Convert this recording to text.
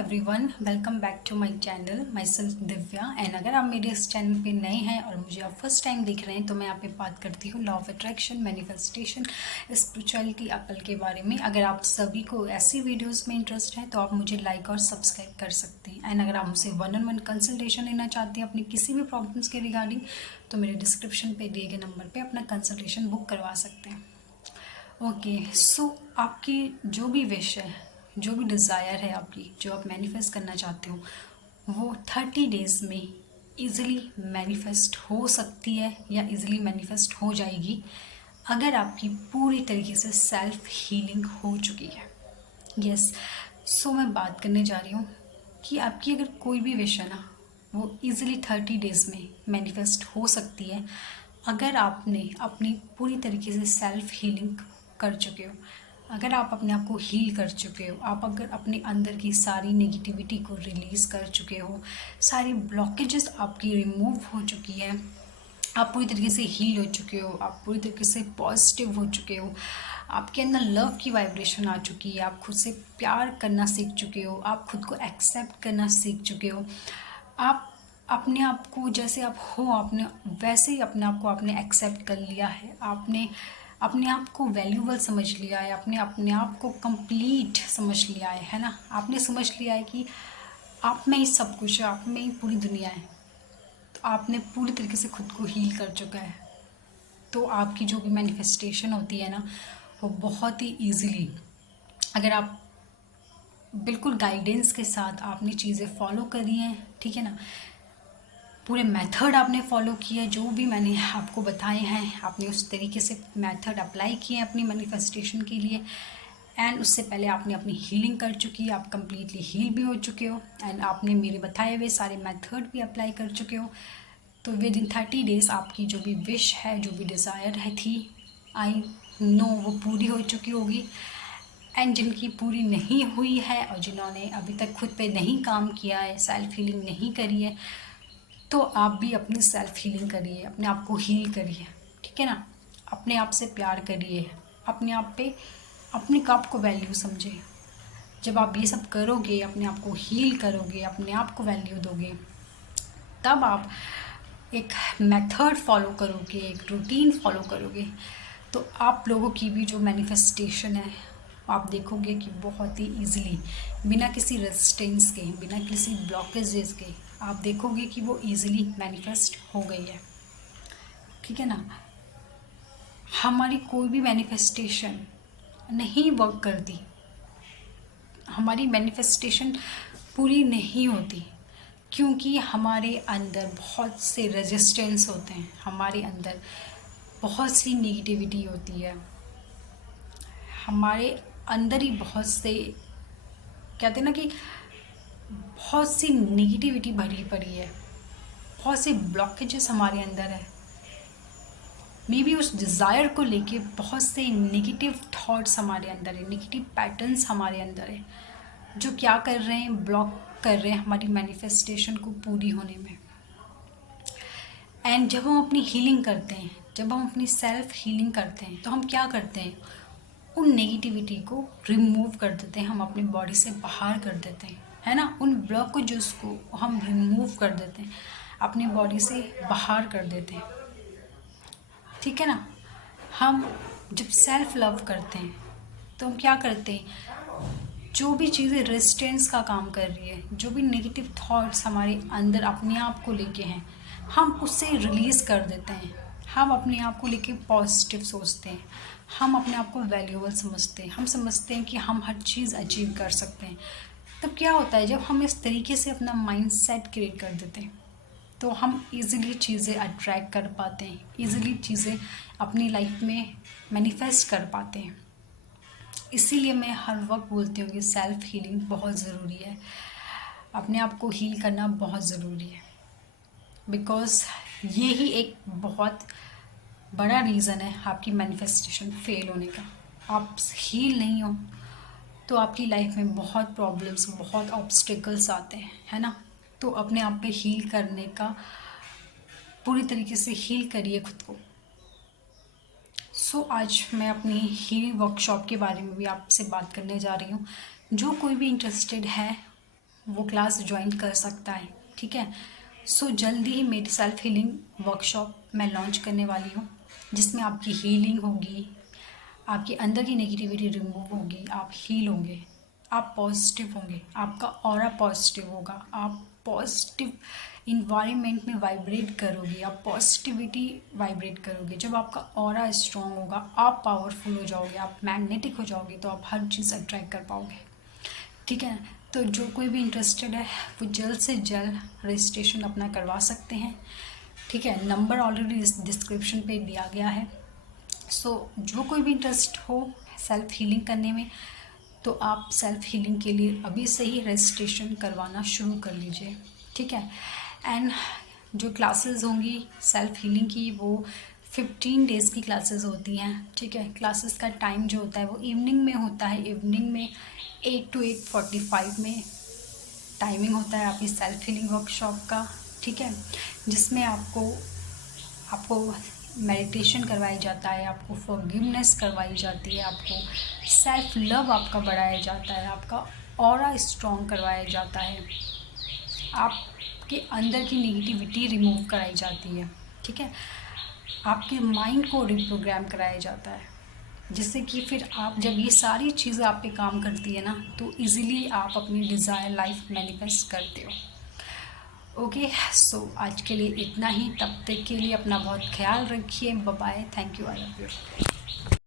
Everyone, welcome back to my channel. Myself Divya. And अगर आप मेरे इस चैनल पे नए हैं और मुझे आप फर्स्ट टाइम देख रहे हैं तो मैं यहाँ पे बात करती हूँ law of attraction, manifestation, spirituality, अकल के बारे में। अगर आप सभी को ऐसी वीडियोस में इंटरेस्ट है तो आप मुझे लाइक और सब्सक्राइब कर सकते हैं। एंड अगर आप मुझसे 1-on-1 कंसल्टेशन लेना चाहते हैं अपनी किसी भी प्रॉब्लम्स के रिगार्डिंग, तो मेरे डिस्क्रिप्शन पे दिए गए नंबर पर अपना कंसल्टेशन बुक करवा सकते हैं। ओके, सो आपकी जो भी विश है, जो भी डिज़ायर है आपकी, जो आप मैनिफेस्ट करना चाहते हो, वो 30 डेज़ में इजीली मैनिफेस्ट हो सकती है या इजीली मैनिफेस्ट हो जाएगी अगर आपकी पूरी तरीके से सेल्फ हीलिंग हो चुकी है। यस, सो मैं बात करने जा रही हूँ कि आपकी अगर कोई भी विश है ना, वो इजीली 30 डेज़ में मैनिफेस्ट हो सकती है अगर आपने अपनी पूरी तरीके से सेल्फ हीलिंग कर चुके हो, अगर आप अपने आप को हील कर चुके हो, आप अगर अपने अंदर की सारी नेगेटिविटी को रिलीज़ कर चुके हो, सारी ब्लॉकेजेस आपकी रिमूव हो चुकी है, आप पूरी तरीके से हील हो चुके हो, आप पूरी तरीके से पॉजिटिव हो चुके हो, आपके अंदर लव की वाइब्रेशन आ चुकी है, आप खुद से प्यार करना सीख चुके हो, आप खुद को एक्सेप्ट करना सीख चुके हो, आप अपने आप को जैसे आप हो, आपने वैसे ही अपने आप को आपने एक्सेप्ट कर लिया है, आपने अपने आप को वैल्यूबल समझ लिया है, आपने अपने आप को कंप्लीट समझ लिया है ना। आपने समझ लिया है कि आप में ही सब कुछ है, आप में ही पूरी दुनिया है। तो आपने पूरी तरीके से खुद को हील कर चुका है, तो आपकी जो भी मैनिफेस्टेशन होती है ना, वो बहुत ही ईजीली, अगर आप बिल्कुल गाइडेंस के साथ आपने चीज़ें फॉलो करी हैं, ठीक है ना, पूरे मेथड आपने फॉलो किए, जो भी मैंने आपको बताए हैं आपने उस तरीके से मेथड अप्लाई किए हैं अपनी मैनिफेस्टेशन के लिए। एंड उससे पहले आपने अपनी हीलिंग कर चुकी है, आप कंप्लीटली हील भी हो चुके हो, एंड आपने मेरे बताए हुए सारे मेथड भी अप्लाई कर चुके हो। तो विद इन 30 डेज़ आपकी जो भी विश है, जो भी डिज़ायर है थी, आई नो वो पूरी हो चुकी होगी। एंड जिनकी पूरी नहीं हुई है और जिन्होंने अभी तक खुद पे नहीं काम किया है, सेल्फ हीलिंग नहीं करी है, तो आप भी अपनी सेल्फ हीलिंग करिए, अपने आप को हील करिए, ठीक है ना। अपने आप से प्यार करिए, अपने आप पे, अपने आप को वैल्यू समझिए। जब आप ये सब करोगे, अपने आप को हील करोगे, अपने आप को वैल्यू दोगे, तब आप एक मेथड फॉलो करोगे, एक रूटीन फॉलो करोगे, तो आप लोगों की भी जो मैनिफेस्टेशन है आप देखोगे कि बहुत ही ईजिली, बिना किसी रेजिस्टेंस के, बिना किसी ब्लॉकेजेस के, आप देखोगे कि वो ईजिली मैनिफेस्ट हो गई है, ठीक है ना। हमारी कोई भी मैनिफेस्टेशन नहीं वर्क करती, हमारी मैनिफेस्टेशन पूरी नहीं होती, क्योंकि हमारे अंदर बहुत से रेजिस्टेंस होते हैं, हमारे अंदर बहुत सी नेगेटिविटी होती है, हमारे अंदर ही बहुत से, कहते हैं ना कि बहुत सी नेगेटिविटी भरी पड़ी है, बहुत से ब्लॉकेजेस हमारे अंदर है। मे बी उस डिज़ायर को लेके बहुत से नेगेटिव थॉट्स हमारे अंदर है, नेगेटिव पैटर्न्स हमारे अंदर है, जो क्या कर रहे हैं, ब्लॉक कर रहे हैं हमारी मैनिफेस्टेशन को पूरी होने में। एंड जब हम अपनी हीलिंग करते हैं, जब हम अपनी सेल्फ हीलिंग करते हैं, तो हम क्या करते हैं, उन नेगेटिविटी को रिमूव कर देते हैं, हम अपनी बॉडी से बाहर कर देते हैं, है ना। उन ब्लॉकेजेस को हम रिमूव कर देते हैं, अपनी बॉडी से बाहर कर देते हैं, ठीक है ना। हम जब सेल्फ लव करते हैं तो हम क्या करते हैं, जो भी चीज़ें रेजिस्टेंस का काम कर रही है, जो भी नेगेटिव थॉट्स हमारे अंदर अपने आप को लेके हैं, हम उससे रिलीज़ कर देते हैं, हम अपने आप को लेके पॉजिटिव सोचते हैं, हम अपने आप को वैल्यूएबल समझते हैं, हम समझते हैं कि हम हर चीज़ अचीव कर सकते हैं। तब क्या होता है, जब हम इस तरीके से अपना माइंड सेट क्रिएट कर देते हैं, तो हम इजीली चीज़ें अट्रैक्ट कर पाते हैं, इजीली चीज़ें अपनी लाइफ में मैनिफेस्ट कर पाते हैं। इसीलिए मैं हर वक्त बोलती हूँ कि सेल्फ हीलिंग बहुत ज़रूरी है, अपने आप को हील करना बहुत ज़रूरी है, बिकॉज़ ये ही एक बहुत बड़ा रीज़न है आपकी मैनिफेस्टेशन फेल होने का। आप हील नहीं हो तो आपकी लाइफ में बहुत प्रॉब्लम्स, बहुत ऑब्स्टिकल्स आते हैं, है ना। तो अपने आप पे हील करने का, पूरी तरीके से हील करिए खुद को। सो आज मैं अपनी हीलिंग वर्कशॉप के बारे में भी आपसे बात करने जा रही हूँ। जो कोई भी इंटरेस्टेड है वो क्लास ज्वाइन कर सकता है, ठीक है। सो जल्दी ही मेरी सेल्फ हीलिंग वर्कशॉप मैं लॉन्च करने वाली हूँ, जिसमें आपकी हीलिंग होगी, आपके अंदर की नेगेटिविटी रिमूव होगी, आप हील होंगे, आप पॉजिटिव होंगे, आपका ऑरा पॉजिटिव होगा, आप पॉजिटिव इन्वायरमेंट में वाइब्रेट करोगे, आप पॉजिटिविटी वाइब्रेट करोगे। जब आपका ऑरा स्ट्रांग होगा, आप पावरफुल हो जाओगे, आप मैग्नेटिक हो जाओगे, तो आप हर चीज़ अट्रैक्ट कर पाओगे, ठीक है। तो जो कोई भी इंटरेस्टेड है वो जल्द से जल्द रजिस्ट्रेशन अपना करवा सकते हैं, ठीक है। नंबर ऑलरेडी डिस्क्रिप्शन पे दिया गया है। सो जो कोई भी इंटरेस्ट हो सेल्फ हीलिंग करने में, तो आप सेल्फ हीलिंग के लिए अभी से ही रजिस्ट्रेशन करवाना शुरू कर लीजिए, ठीक है। एंड जो क्लासेस होंगी सेल्फ हीलिंग की, वो 15 डेज़ की क्लासेस होती हैं, ठीक है। क्लासेस का टाइम जो होता है वो इवनिंग में होता है, इवनिंग में 8 to 8:45 में टाइमिंग होता है आपकी सेल्फ हीलिंग वर्कशॉप का, ठीक है। जिसमें आपको मेडिटेशन करवाई जाता है, आपको फॉरगिवनेस करवाई जाती है, आपको सेल्फ लव आपका बढ़ाया जाता है, आपका ऑरा स्ट्रॉन्ग करवाया जाता है, आपके अंदर की नेगेटिविटी रिमूव कराई जाती है, ठीक है। आपके माइंड को रिप्रोग्राम कराया जाता है, जिससे कि फिर आप जब ये सारी चीज़ें आप पे काम करती है ना, तो इजीली आप अपनी डिज़ायर लाइफ मैनिफेस्ट करते हो। ओके, सो आज के लिए इतना ही। तब तक के लिए अपना बहुत ख्याल रखिए। Bye bye, thank you, I love you.